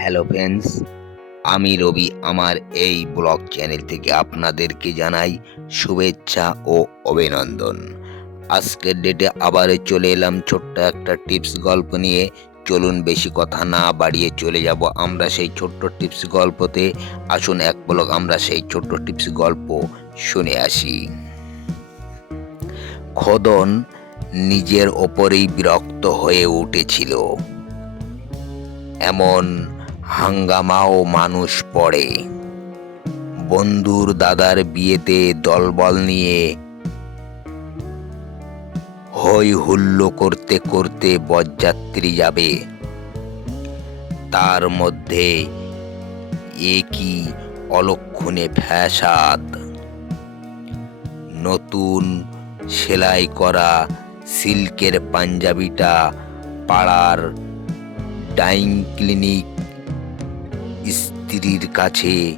Hello friends আমি রবি, আমার এই ব্লগ চ্যানেল থেকে আপনাদেরকে জানাই শুভেচ্ছা ও অভিনন্দন। আজকের ডেটে আবার চলে এলাম ছোট্ট একটা টিপস গল্প নিয়ে। চলুন বেশি কথা না বাড়িয়ে চলে যাব আমরা সেই ছোট্ট টিপস গল্পতে। আসুন এক ব্লগ আমরা সেই ছোট্ট টিপস গল্প শুনে আসি। খোদন নিজের ওপরেই বিরক্ত হয়ে উঠেছিল। এমন হাঙ্গামাও মানুষ পড়ে। বন্ধুর দাদার বিয়েতে দলবল নিয়ে হই হুল্লো করতে করতে বরযাত্রী যাবে। তার মধ্যে একই অলক্ষণে ফ্যাসাদ? নতুন সেলাই করা সিল্কের পাঞ্জাবিটা পাড়ার ডাইং ক্লিনিক স্ত্রীর কাছে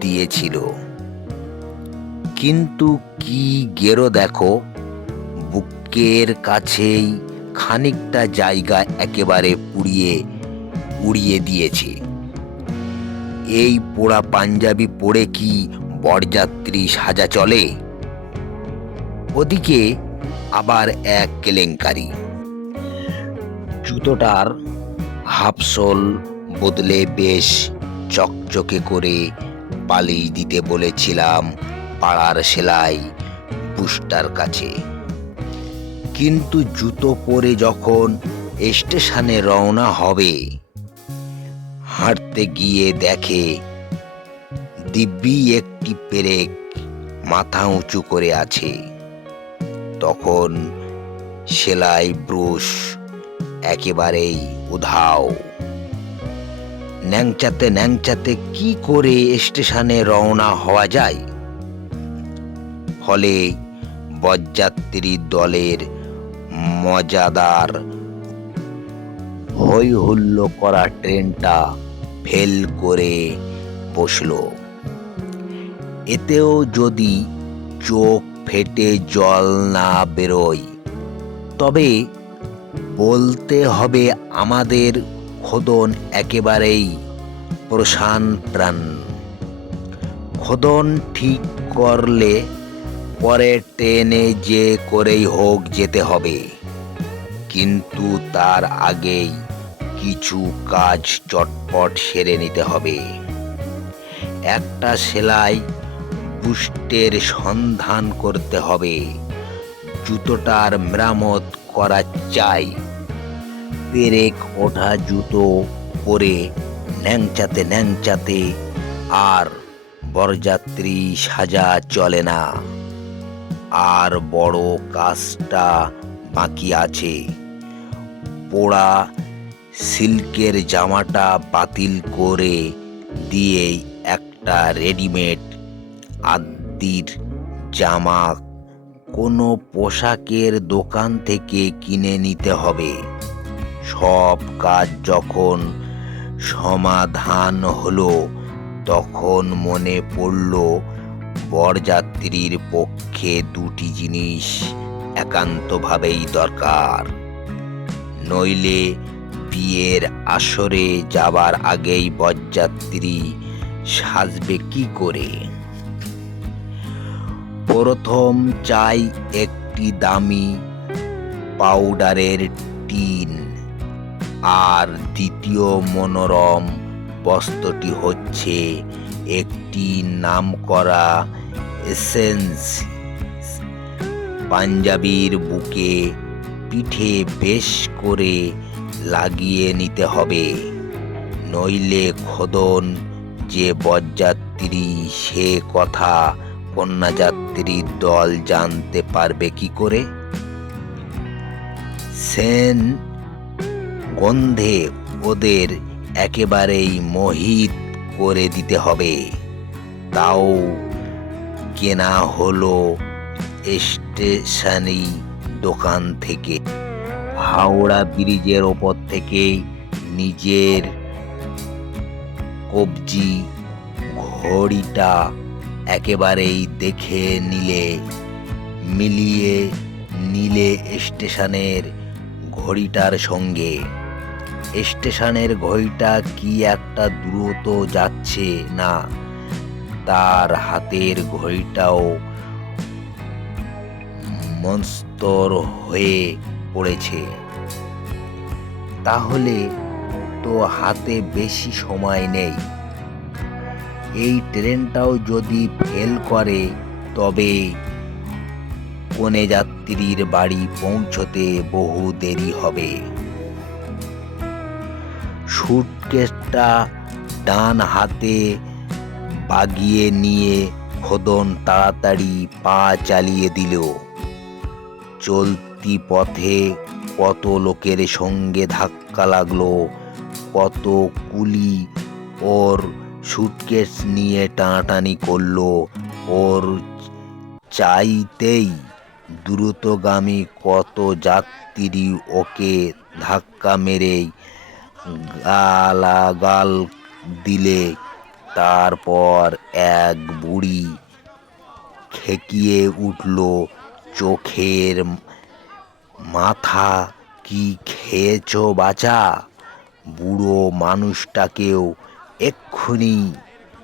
দিয়েছিল। কিন্তু কি গেরো দেখো, বুকের কাছেই খানিকটা জায়গা একেবারে পুড়িয়ে, উড়িয়ে দিয়েছে। এই পোড়া পাঞ্জাবি পরে কি বরযাত্রী সাজা চলে? ওদিকে আবার এক কেলেঙ্কারি। জুতোটার হাফসোল বদলে বেশ চকচকে করে পালিশ দিতে বলেছিলাম পাড়ার সেলাই বুস্টার কাছে। কিন্তু জুতো পরে যখন স্টেশনে রওনা হবে, হাঁটতে গিয়ে দেখে দিব্যি একটি পেরেক মাথা উঁচু করে আছে। তখন সেলাই ব্রুশ একেবারেই উধাও। ন্যাংচাতে ন্যাংচাতে কি করে স্টেশনে রওনা হওয়া যায়? ফলে বরযাত্রী দলের মজাদার হই হুল্লো করা ট্রেনটা ফেল করে বসল। এতেও যদি চোখ ফেটে জল না বেরোয়, তবে বলতে হবে আমাদের খোদন একেবারেই প্রশান প্রাণ। খোদন ঠিক করলে পরে ট্রেনে যে করেই হোক যেতে হবে। কিন্তু তার আগেই কিছু কাজ চটপট সেরে নিতে হবে। একটা সেলাই বুস্টের সন্ধান করতে হবে। জুতোটার মেরামত করা চাই। পেরেক ওঠা জুতো পরে ন্যাংচাতে ন্যাংচাতে আর বরযাত্রী সাজা চলে না। আর বড় কাজটা বাকি আছে। পোড়া সিল্কের জামাটা বাতিল করে দিয়েই একটা রেডিমেড আদির জামা কোনো পোশাকের দোকান থেকে কিনে নিতে হবে। সব কাজ যখন সমাধান হলো। তখন মনে পড়ল, বরযাত্রীর পক্ষে দুটি জিনিস একান্তভাবেই দরকার। নইলে বিয়ের আসরে যাবার আগেই বরযাত্রী সাজবে কি করে? প্রথম চাই একটি দামি পাউডারের টিন। আর দ্বিতীয় মনোরম বস্ত্রটি হচ্ছে একটি নামকরা এসেন্স। পাঞ্জাবির বুকে পিঠে বেশ করে লাগিয়ে নিতে হবে। নইলে খোদন যে বরযাত্রী, সে কথা কন্যাযাত্রীর দল জানতে পারবে কি করে? সেন গন্ধে ওদের একেবারেই মোহিত করে দিতে হবে। তাও কেনা হলো স্টেশনারি দোকান থেকে। হাওড়া ব্রিজের ওপর থেকে নিজের কবজি ঘড়িটা একেবারেই দেখে নিলে, মিলিয়ে নিলে স্টেশনের ঘড়িটার সঙ্গে। স্টেশনের ঘড়িটা কি একটা দ্রুত যাচ্ছে না। তার হাতের ঘড়িটাও মনস্তর হয়ে পড়েছে। তাহলে তো হাতে বেশি সময় নেই। এই ট্রেনটাও যদি ফেল করে, তবে কোনে যাত্রীর বাড়ি পৌঁছতে বহু দেরি হবে। সুটকেসটা ডান হাতে বাগিয়ে নিয়ে খোদন তাড়াতাড়ি পা চালিয়ে দিল। চলতি পথে কত লোকের সঙ্গে ধাক্কা লাগল, কত কুলি ওর সুটকেস নিয়ে টানাটানি করল। ওর চাইতেই দ্রুতগামী কত যাত্রী ওকে ধাক্কা মেরে গালাগাল দিলে তারপর এক বুড়ি খেকিয়ে উঠল চোখের মাথা, কি খেয়েছো বাচা বুড়ো মানুষটাকেও এক্ষুনি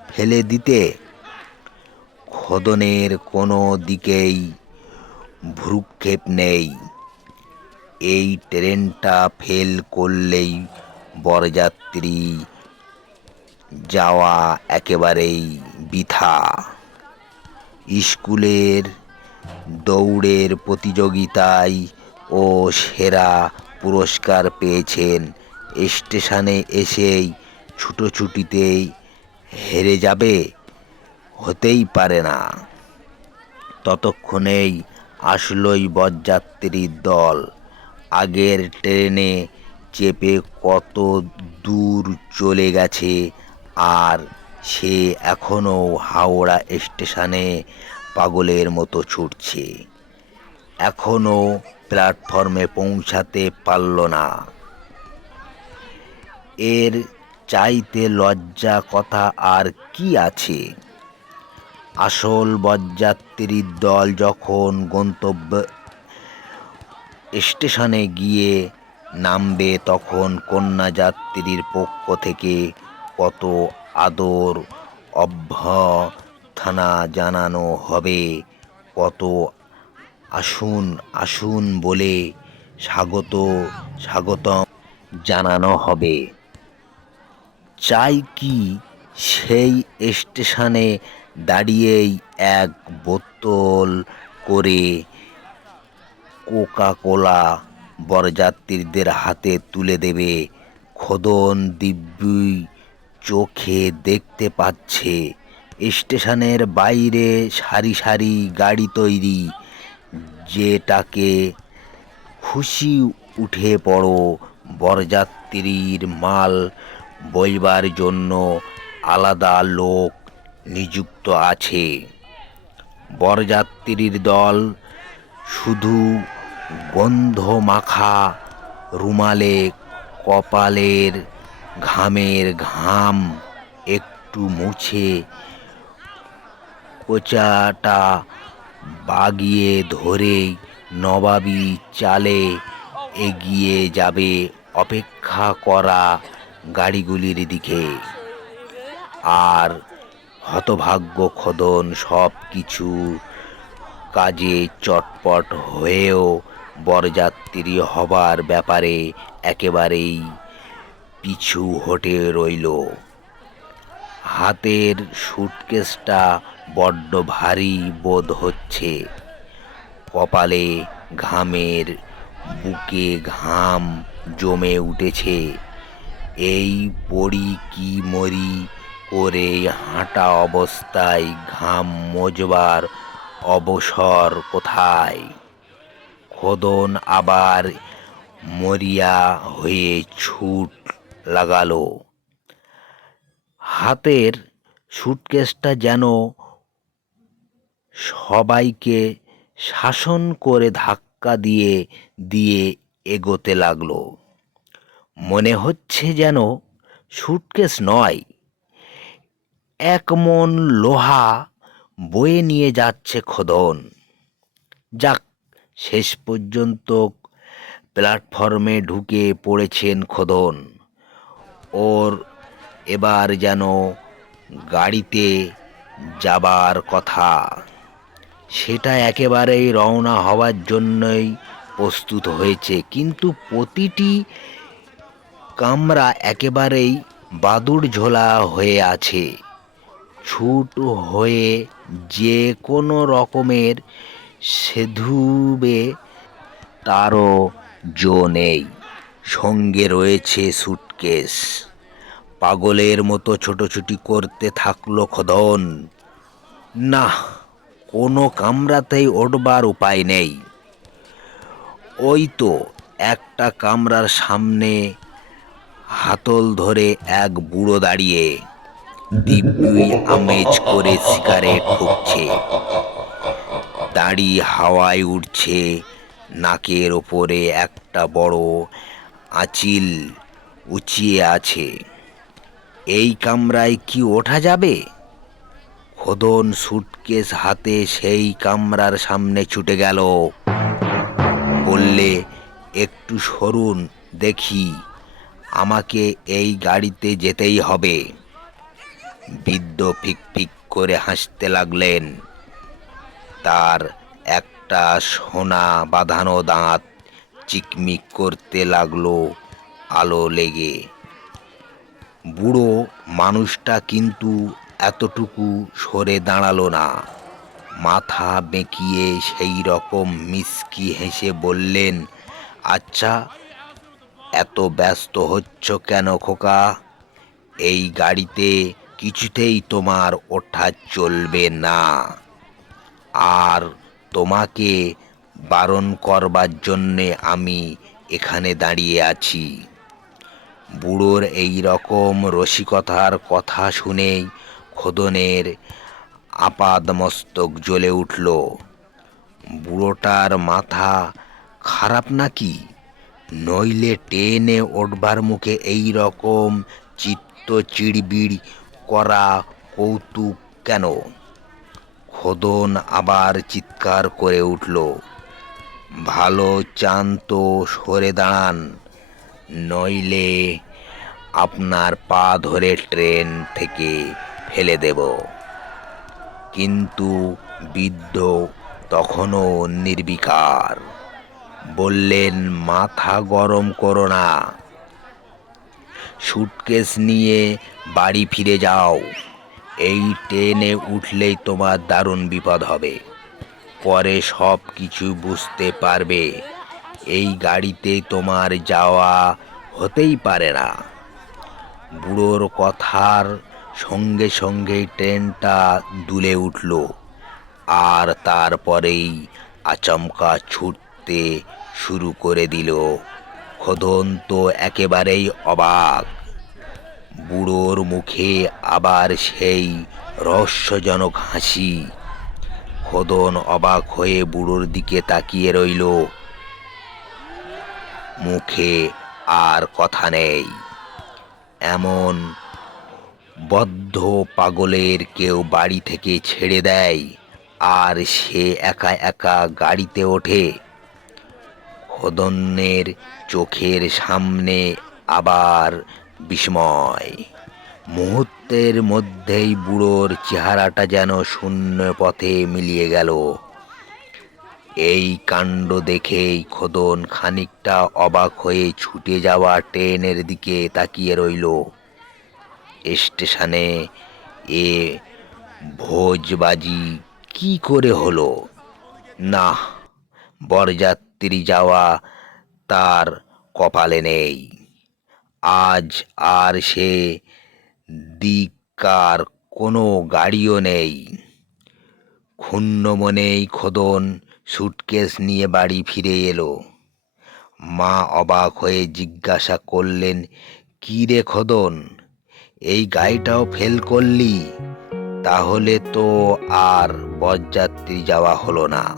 ফেলে দিতে। খোদনের কোনো দিকেই ভ্রুক্ষেপ নেই। এই ট্রেনটা ফেল করলেই বরযাত্রী, যাওয়া একেবারেই বৃথা। স্কুলের দৌড়ের প্রতিযোগিতায় ও সেরা পুরস্কার পেয়েছেন। স্টেশনে এসেই ছুটোছুটিতেই হেরে যাবে, হতেই পারে না। ততক্ষণেই আসলোই বরযাত্রীর দল। আগের ট্রেনে চেপে কত দূর চলে গেছে। আর সে এখনও হাওড়া স্টেশনে পাগলের মতো ছুটছে। এখনও প্ল্যাটফর্মে পৌঁছাতে পারল না। এর চাইতে লজ্জা কথা আর কি আছে? আসল বরযাত্রীর দল যখন গন্তব্য স্টেশনে গিয়ে নামবে তখন কন্যা যাত্রীর পক্ষ থেকে কত আদর, অভ্যর্থনা জানানো হবে, কত আসুন আসুন বলে স্বাগত, স্বাগতম জানানো হবে। চাই কি সেই স্টেশনে দাঁড়িয়েই এক বোতল করে কোকা কোলা বরযাত্রীদের হাতে তুলে দেবে। খোদন দিব্যি চোখে দেখতে পাচ্ছে। স্টেশনের বাইরে সারি সারি গাড়ি তৈরি। যেটাকে খুশি উঠে পড়ো বরযাত্রীর মাল বইবার জন্য আলাদা লোক নিযুক্ত আছে। বরযাত্রীর দল শুধু গন্ধ মাখা রুমালে, কপালের ঘামের ঘাম একটু মুছে কোচাটা বাগিয়ে ধরেই নবাবী চালে এগিয়ে যাবে অপেক্ষা করা গাড়িগুলির দিকে। আর হতভাগ্য খোদন সব কিছু কাজে চটপট হয়েও বরযাত্রী হবার ব্যাপারে একেবারেই পিছু হটে রইল। হাতের সুটকেসটা বড্ড ভারী বোধ হচ্ছে। কপালে ঘামের বুকে ঘাম জমে উঠেছে। এই পড়ি কি মরি করে হাঁটা অবস্থায় ঘাম মজবার অবসর কোথায়? খোদন আবার মরিয়া হয়ে ছুট লাগালো। হাতের সুটকেসটা যেন সবাইকে শাসন করে ধাক্কা দিয়ে দিয়ে এগোতে লাগল। মনে হচ্ছে যেন সুটকেস নয়, এক মন লোহা বয়ে নিয়ে যাচ্ছে খোদন। যাক শেষ পর্যন্ত প্ল্যাটফর্মে ঢুকে পড়েছেন খোদন। ওর এবার যেন গাড়িতে যাবার কথা। সেটা একেবারেই রওনা হওয়ার জন্যই প্রস্তুত হয়েছে। কিন্তু প্রতিটি কামরা একেবারেই বাদুড় ঝোলা হয়ে আছে। ছুট হয়ে যে কোনো রকমের সেধুবে তারও জো নেই। সঙ্গে রয়েছে সুটকেস। পাগলের মতো ছোটোছুটি করতে থাকল খদন। না, কোনো কামরাতেই ওঠবার উপায় নেই। ওই তো একটা কামরার সামনে হাতল ধরে এক বুড়ো দাঁড়িয়ে দিব্যি আমেজ করে শিকারে ঠুকছে দাড়ি হাওয়ায় উঠছে নাকের ওপরে একটা বড় আঁচিল উঁচিয়ে আছে। এই কামরায় কি ওঠা যাবে? খোদন সুটকেস হাতে সেই কামরার সামনে ছুটে গেল। বললে, একটু সরুন, দেখি, আমাকে এই গাড়িতে যেতেই হবে। বৃদ্ধ ফিক ফিক করে হাসতে লাগলেন। তার একটা সোনা বাঁধানো দাঁত চিকমিক করতে লাগল আলো লেগে। বুড়ো মানুষটা কিন্তু এতটুকু সরে দাঁড়াল না। মাথা বেঁকিয়ে সেই রকম মিসকি হেসে বললেন আচ্ছা এত ব্যস্ত হচ্ছ কেন খোকা? এই গাড়িতে কিছুতেই তোমার ওঠা চলবে না। আর তোমাকে বারণ করবার জন্যে আমি এখানে দাঁড়িয়ে আছি। বুড়োর এই রকম রসিকতার কথা শুনেই খোদনের আপাদ মস্তক জ্বলে উঠল। বুড়োটার মাথা খারাপ নাকি? নইলে টেনে ওঠবার মুখে এই রকম চিত্ত চিড়বিড় করা কৌতুক কেন? খোদন আবার চিৎকার করে উঠল, ভালো চান তো সরে দাঁড়ান, নইলে আপনার পা ধরে ট্রেন থেকে ফেলে দেব। কিন্তু বৃদ্ধ তখনও নির্বিকার, বললেন, মাথা গরম করো না, সুটকেস নিয়ে বাড়ি ফিরে যাও। এই ট্রেনে উঠলেই তোমার দারুণ বিপদ হবে। পরে সব কিছু বুঝতে পারবে। এই গাড়িতে তোমার যাওয়া হতেই পারে না। বুড়োর কথার সঙ্গে সঙ্গেই ট্রেনটা দুলে উঠল। আর তারপরেই আচমকা ছুটতে শুরু করে দিল। খোদন তো একেবারেই অবাক। বুড়োর মুখে আবার সেই রহস্যজনক হাসি। খোদন অবাক হয়ে বুড়োর দিকে তাকিয়ে রইল। মুখে আর কথা নেই। এমন বদ্ধ পাগলের কেউ বাড়ি থেকে ছেড়ে দেয় আর সে একা একা গাড়িতে ওঠে। খোদনের চোখের সামনে আবার বিস্ময়। মুহূর্তের মধ্যেই বুড়োর চেহারাটা যেন শূন্য পথে মিলিয়ে গেল। এই কাণ্ড দেখেই খোদন খানিকটা অবাক হয়ে ছুটে যাওয়া ট্রেনের দিকে তাকিয়ে রইল। স্টেশনে এ ভোজবাজি কি করে হলো? না বরযাত্রী যাওয়া তার কপালে নেই। আজ আর সে দিককার কোনো গাড়িও নেই। ক্ষুণ্ণ মনেই খোদন সুটকেস নিয়ে বাড়ি ফিরে এলো। মা অবাক হয়ে জিজ্ঞাসা করলেন, কী রে খোদন, এই গাড়িটাও ফেল করলি? তাহলে তো আর বরযাত্রী যাওয়া হলো না।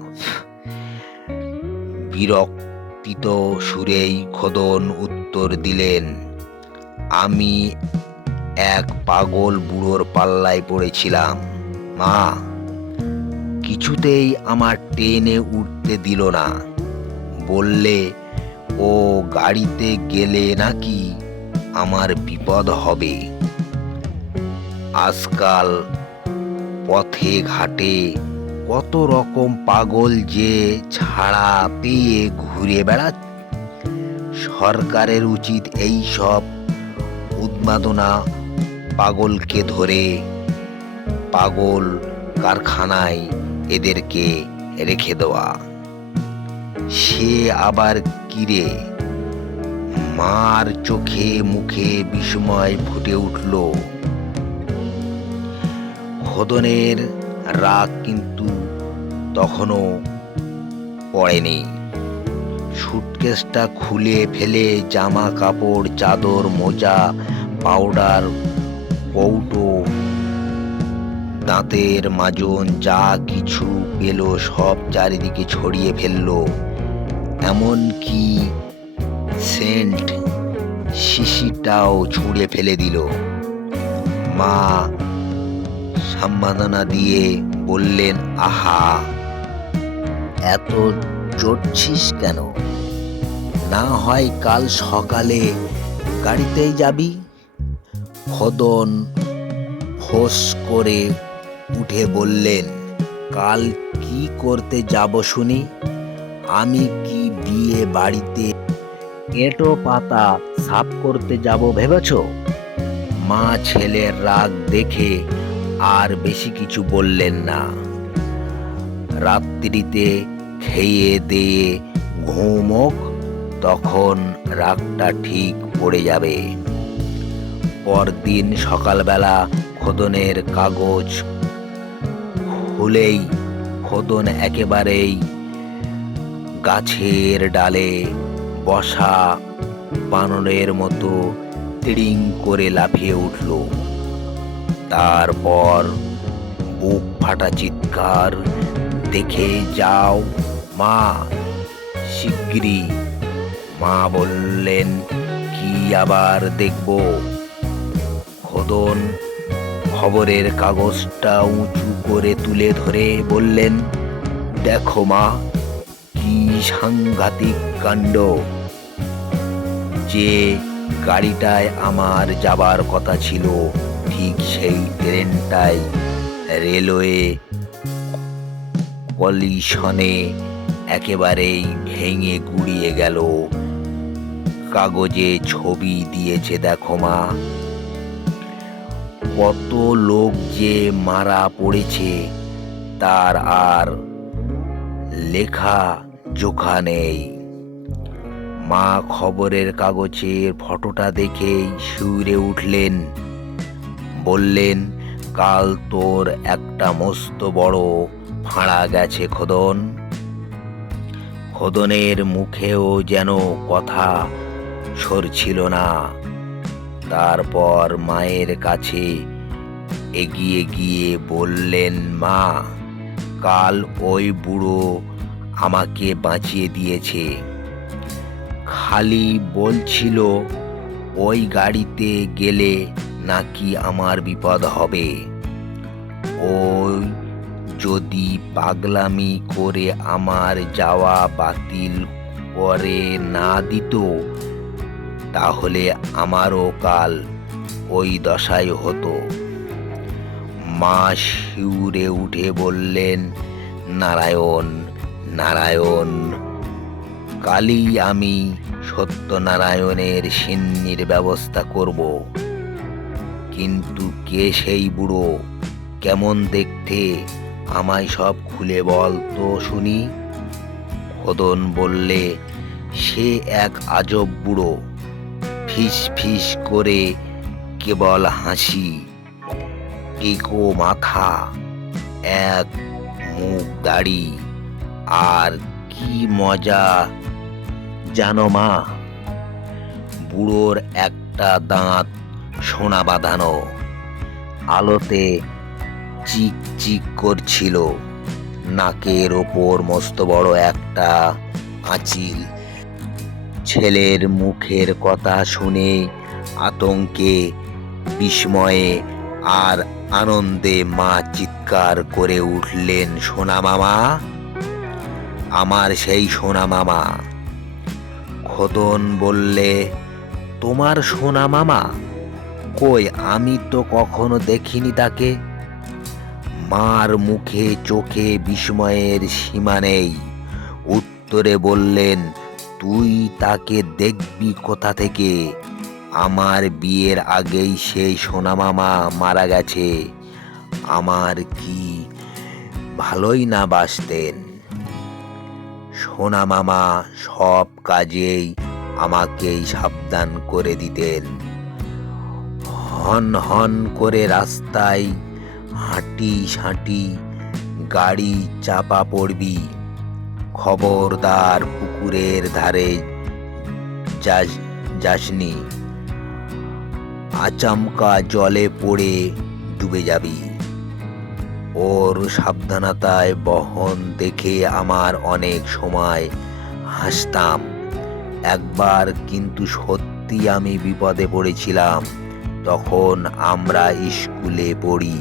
বিরক্তিত সুরেই খোদন উত্তর দিলেন আমি এক পাগল বুড়োর পাল্লায় পড়েছিলাম, মা। কিছুতেই আমার ট্রেনে উঠতে দিল না। বললে, ও গাড়িতে গেলে নাকি আমার বিপদ হবে? আজকাল পথে ঘাটে কত রকম পাগল যে ছাড়া পেয়ে ঘুরে বেড়াচ্ছে। সরকারের উচিত এই সব উন্মাদনা পাগলকে ধরে পাগল কারখানায় এদেরকে রেখে দেওয়া। সে আবার কিরে মার চোখে মুখে বিস্ময় ফুটে উঠল। খোদনের রাগ কিন্তু তখনও পড়েনি। সুটকেসটা খুলে ফেলে জামা কাপড়, চাদর, মোজা পাউডার কৌটো, দাঁতের মাজন, যা কিছু পেল সব চারিদিকে ছড়িয়ে ফেলল। এমন কি সেন্ট শিশিটাও ছুঁড়ে ফেলে দিল। মা সম্মাননা দিয়ে বললেন, আহা, এত চড়ছিস কেন? না হয় কাল সকালে গাড়িতেই যাবি? খদন ফোস করে উঠে বললেন, কাল কি করতে যাব শুনি? আমি কি বিয়ে বাড়িতে এঁটো পাতা সাফ করতে যাব ভেবেছ? মা ছেলের রাগ দেখে আর বেশি কিছু বললেন না। রাত্রিতে খেয়ে দিয়ে ঘুমোক, তখন রাগটা ঠিক পড়ে যাবে। পরদিন সকালবেলা খোদনের কাগজ। খুলেই খোদন একেবারেই গাছের ডালে বসা বানরের মতো তিড়িং করে লাফিয়ে উঠল। তারপর বুক ফাটা চিৎকার, দেখে যাও, মা শিগগিরি মা বললেন, কি আবার দেখব? খোদন খবরের কাগজটা উঁচু করে তুলে ধরে বললেন, দেখো মা, কি সাংঘাতিক কাণ্ড। যে গাড়িটায় আমার যাবার কথা ছিল, ঠিক সেই ট্রেনটাই রেলওয়ে কলিশনে একেবারেই ভেঙে গুড়িয়ে গেল। কাগজে ছবি দিয়েছে, দেখো মা কত লোক যে মারা পড়েছে, তার আর লেখা জোখা নেই। মা খবরের কাগজের ফটোটা দেখেই শিউরে উঠলেন। বললেন, কাল তোর একটা মস্ত বড় ফাঁড়া গেছে, খোদন। খোদনের মুখেও যেন কথা সরছিল না। তারপর মায়ের কাছে এগিয়ে গিয়ে বললেন, মা, কাল ওই বুড়ো আমাকে বাঁচিয়ে দিয়েছে। খালি বলছিল, ওই গাড়িতে গেলে নাকি আমার বিপদ হবে। ওই যদি পাগলামি করে আমার যাওয়া বাতিল করে না দিত তাহলে আমারও কাল ওই দশাই হতো। মা শিউরে উঠে বললেন, নারায়ণ নারায়ণ, কালই আমি সত্যনারায়ণের সিন্নির ব্যবস্থা করব। কিন্তু কে সেই বুড়ো? কেমন দেখতে? আমায় সব খুলে বল তো শুনি। খোদন বললে, সে এক আজব বুড়ো। ফিস ফিস করে কেবল হাসি টেকো মাথা, এক মুখ দাড়ি, আর কি মজা জানো মা, বুড়োর একটা দাঁত সোনা বাঁধানো, আলোতে চিক চিক করছিল, নাকের ওপর মস্ত বড় একটা আঁচিল। ছেলের মুখের কথা শুনে আতঙ্কে, বিস্ময়ে আর আনন্দে মা চিৎকার করে উঠলেন, সোনা মামা, আমার সেই সোনা মামা। খোদন বললে, তোমার সোনা মামা? কই, আমি তো কখনো দেখিনি তাকে। মার মুখে, চোখে বিস্ময়ের সীমা নেই। উত্তরে বললেন তুই তাকে দেখবি কোথা থেকে? আমার বিয়ের আগেই সেই সোনা মামা মারা গেছে। আমার কি ভালোই না বাসতেন সোনা মামা সব কাজেই আমাকেই সাবধান করে দিতেন। হন হন করে রাস্তায় হাঁটি সাঁটি গাড়ি চাপা পড়বি। খবরদার পুকুরের ধারে যাস, যাসনি। আচমকা জলে পড়ে ডুবে যাবি। ওর সাবধানতায় বহন দেখে আমার অনেক সময় হাসতাম। একবার কিন্তু সত্যি আমি বিপদে পড়েছিলাম। তখন আমরা স্কুলে পড়ি।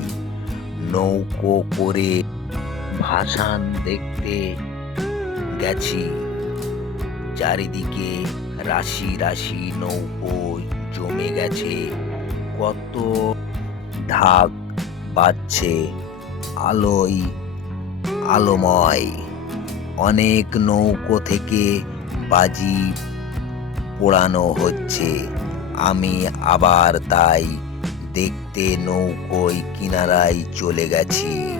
নৌকো করে ভাসান দেখতে গেছি। চারিদিকে রাশি রাশি নৌকো জমে গেছে। কত ঢাক বাজছে। আলোয় আলোময়। অনেক নৌকো থেকে বাজি পোড়ানো হচ্ছে। আমি আবার তাই দেখতে নৌকোয় কিনারায় চলে গেছি।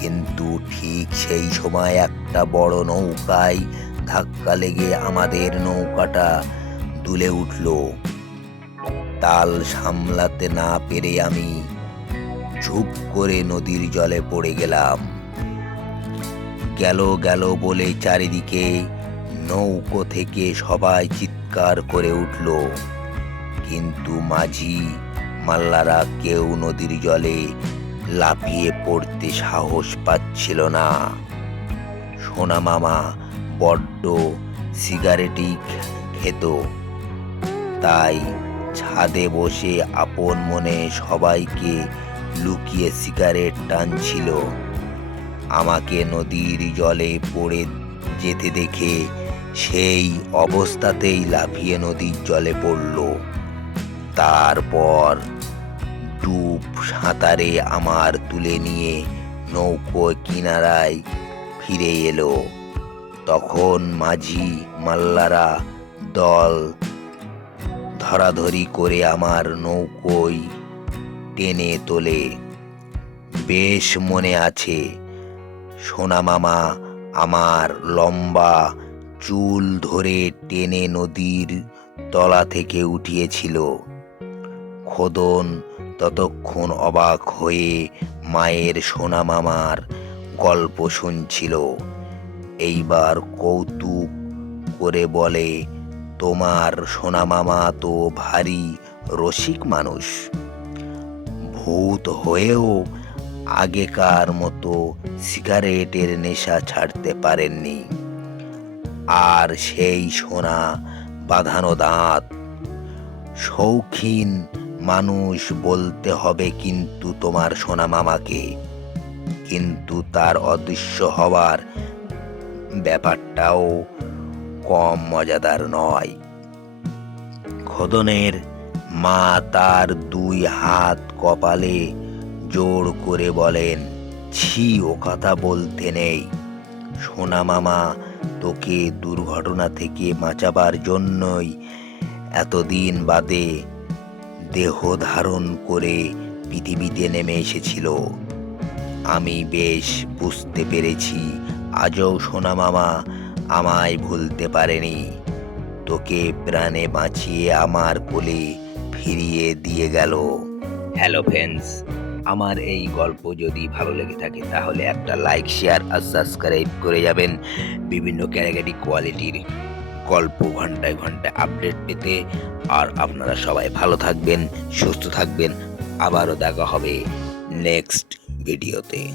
কিন্তু ঠিক সেই সময় একটা বড় নৌকায় ধাক্কা লেগে আমাদের নৌকাটা দুলে উঠল। তাল সামলাতে না পেরে আমি ঝুপ করে নদীর জলে পড়ে গেলাম। গেল গেল বলে চারিদিকে নৌকো থেকে সবাই চিৎকার করে উঠল। কিন্তু মাঝি মাল্লারা কেউ নদীর জলে লাফিয়ে পড়তে সাহস পাচ্ছিল না। সোনা মামা বড্ড সিগারেটই খেত। তাই ছাদে বসে আপন মনে সবাইকে লুকিয়ে সিগারেট টানছিল। আমাকে নদীর জলে পড়ে যেতে দেখে সেই অবস্থাতেই লাফিয়ে নদীর জলে পড়ল। তারপর ডুব সাঁতারে আমার তুলে নিয়ে নৌকো কিনারায় ফিরে এলো। তখন মাঝি, মাল্লারা, দল ধরাধরি করে আমার নৌকোয় টেনে তোলে। বেশ মনে আছে, সোনা মামা আমার লম্বা চুল ধরে টেনে নদীর তলা থেকে উঠিয়েছিল। খোদন ততক্ষণ অবাক হয়ে মায়ের সোনা মামার গল্প শুনছিল। এইবার কৌতুক করে বলে, তোমার সোনা মামা তো ভারী রসিক মানুষ। ভূত হয়েও আগেকার মতো সিগারেটের নেশা ছাড়তে পারেননি। আর সেই সোনা বাঁধানো দাঁত। শৌখিন মানুষ বলতে হবে কিন্তু তোমার সোনা মামাকে কিন্তু তার অদৃশ্য হওয়ার ব্যাপারটাও কম মজাদার নয়। খোদনের মা তার দুই হাত কপালে জোর করে বলেন, ছি, ও কথা বলতে নেই। সোনা মামা, তোকে দুর্ঘটনা থেকে বাঁচাবার জন্যই এতদিন বাদে দেহ ধারণ করে পৃথিবীতে নেমে এসেছিল। আমি বেশ বুঝতে পেরেছি আজও সোনা মামা আমায় ভুলতে পারেনি। তোকে প্রাণে বাঁচিয়ে আমার কোলে ফিরিয়ে দিয়ে গেল। হ্যালো ফ্রেন্ডস, আমার এই গল্প যদি ভালো লেগে থাকে তাহলে একটা লাইক, শেয়ার আর সাবস্ক্রাইব করে যাবেন বিভিন্ন ক্যাটাগরি কোয়ালিটির গল্প ঘন্টায় ঘন্টায় আপডেট পেতে। আর আপনারা সবাই ভালো থাকবেন, সুস্থ থাকবেন। আবারও দেখা হবে নেক্সট ভিডিওতে।